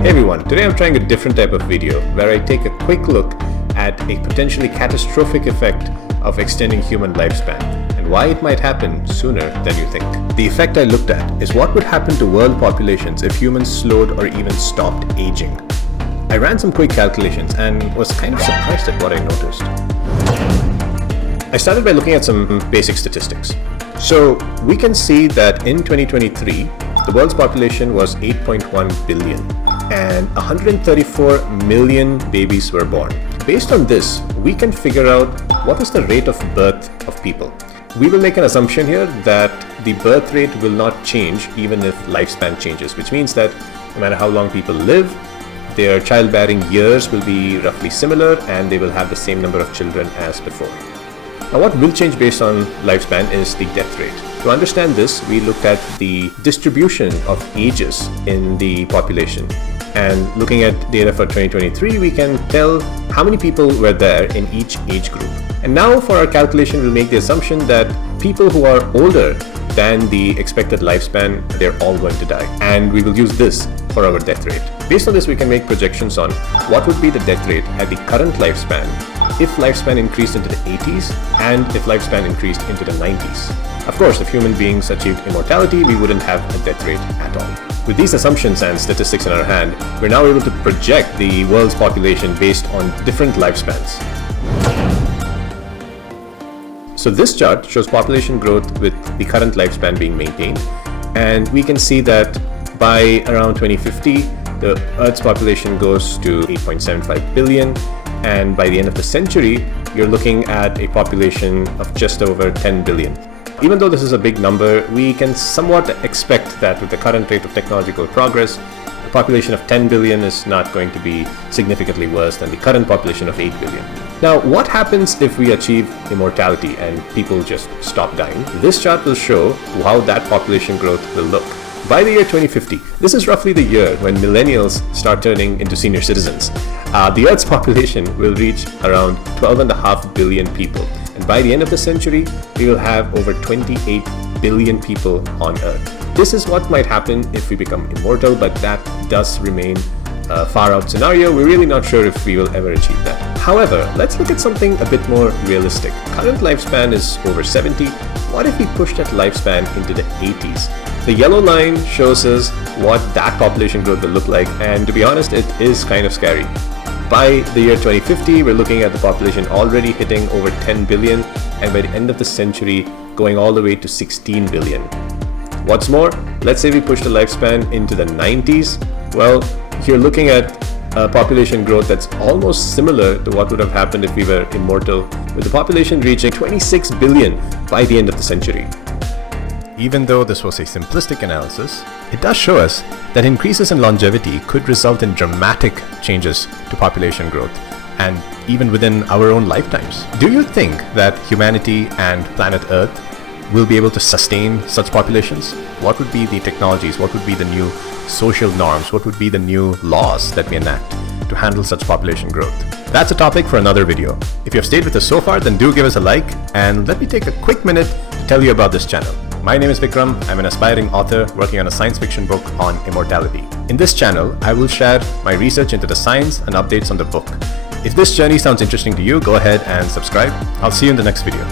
Hey everyone, today I'm trying a different type of video where I take a quick look at a potentially catastrophic effect of extending human lifespan and why it might happen sooner than you think. The effect I looked at is what would happen to world populations if humans slowed or even stopped aging. I ran some quick calculations and was kind of surprised at what I noticed. I started by looking at some basic statistics. So we can see that in 2023, the world's population was 8.1 billion and 134 million babies were born. Based on this, we can figure out what is the rate of birth of people. We will make an assumption here that the birth rate will not change even if lifespan changes, which means that no matter how long people live, their childbearing years will be roughly similar and they will have the same number of children as before. Now, what will change based on lifespan is the death rate. To understand this, we looked at the distribution of ages in the population. And looking at data for 2023, we can tell how many people were there in each age group. And now for our calculation, we'll make the assumption that people who are older than the expected lifespan, they're all going to die. And we will use this for our death rate. Based on this, we can make projections on what would be the death rate at the current lifespan if lifespan increased into the 80s and if lifespan increased into the 90s. Of course, if human beings achieved immortality, we wouldn't have a death rate at all. With these assumptions and statistics in our hand, we're now able to project the world's population based on different lifespans. So this chart shows population growth with the current lifespan being maintained. And we can see that by around 2050, the Earth's population goes to 8.75 billion. And by the end of the century, you're looking at a population of just over 10 billion. Even though this is a big number, we can somewhat expect that with the current rate of technological progress, a population of 10 billion is not going to be significantly worse than the current population of 8 billion. Now, what happens if we achieve immortality and people just stop dying? This chart will show how that population growth will look. By the year 2050, this is roughly the year when millennials start turning into senior citizens. The Earth's population will reach around 12.5 billion people. And by the end of the century, we will have over 28 billion people on Earth. This is what might happen if we become immortal, but that does remain a far out scenario. We're really not sure if we will ever achieve that. However, let's look at something a bit more realistic. Current lifespan is over 70. What if we push that lifespan into the 80s? The yellow line shows us what that population growth will look like, and to be honest, it is kind of scary. By the year 2050, we're looking at the population already hitting over 10 billion, and by the end of the century, going all the way to 16 billion. What's more, let's say we push the lifespan into the 90s, well, you're looking at a population growth that's almost similar to what would have happened if we were immortal, with the population reaching 26 billion by the end of the century. Even though this was a simplistic analysis, it does show us that increases in longevity could result in dramatic changes to population growth, and even within our own lifetimes. Do you think that humanity and planet Earth will be able to sustain such populations? What would be the technologies? What would be the new social norms? What would be the new laws that we enact to handle such population growth? That's a topic for another video. If you have stayed with us so far, then do give us a like, and let me take a quick minute to tell you about this channel. My name is Vikram. I'm an aspiring author working on a science fiction book on immortality. In this channel, I will share my research into the science and updates on the book. If this journey sounds interesting to you, go ahead and subscribe. I'll see you in the next video.